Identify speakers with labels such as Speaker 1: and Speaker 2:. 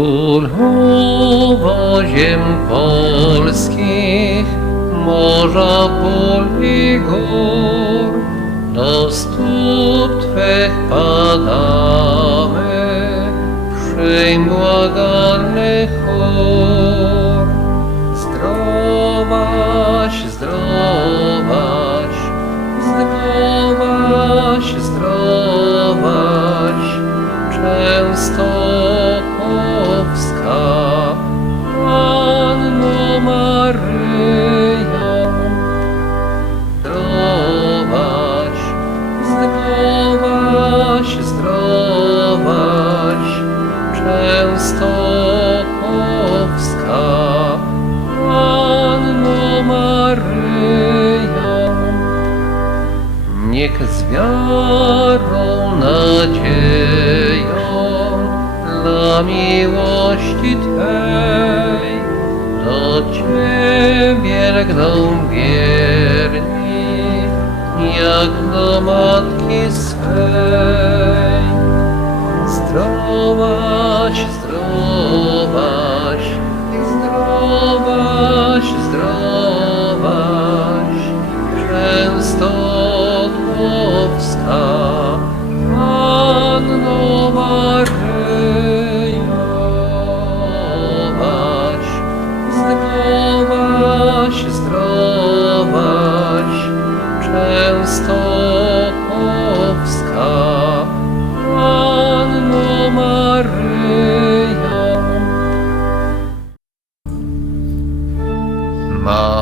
Speaker 1: Królowo ziem polskich, morza pól i gór, do stóp Twych padamy, przyjm błagalny chór. Zdrowaś, Częstochowska, Panno Maryjo. Niech z wiarą, nadzieją dla miłości Twej do Ciebie lgną wierni, jak do Matki swej. Mom.